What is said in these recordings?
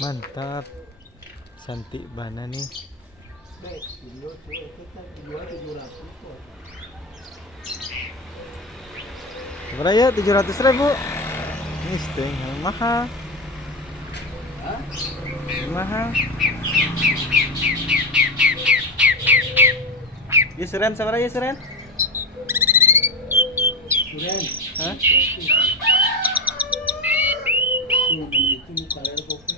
Mantap. Cantik bana nih. Berapa ya? 700.000. Ini steng yang mahal. Mahal. Ya seren sabar ya seren. Suren. Hah? Itu kalian kopi.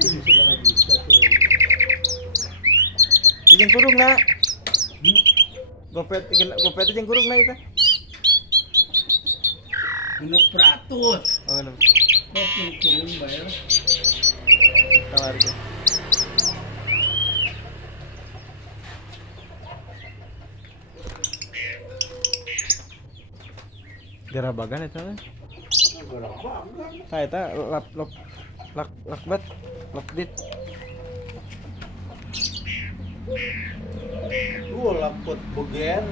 Ini segala bisa suren. Jeung kurung na. Gopet gopet jeung kurung na itu. Untuk peratus. Oh, no. Kopi kurung bayar. Keluarga. Garabagan itu kan. Nah, itu lakbat lakbit. Lapot boger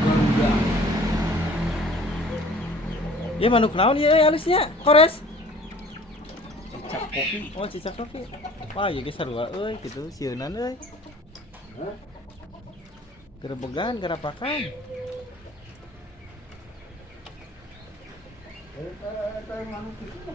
Garuda. Ya manuk naon ya halusnya kores. Cicak kopi. Oh cicak kopi. Wah ya geus sarua euy kitu sieunan euy. Hah? Gerebegan garapakan. Kayak manuk itu.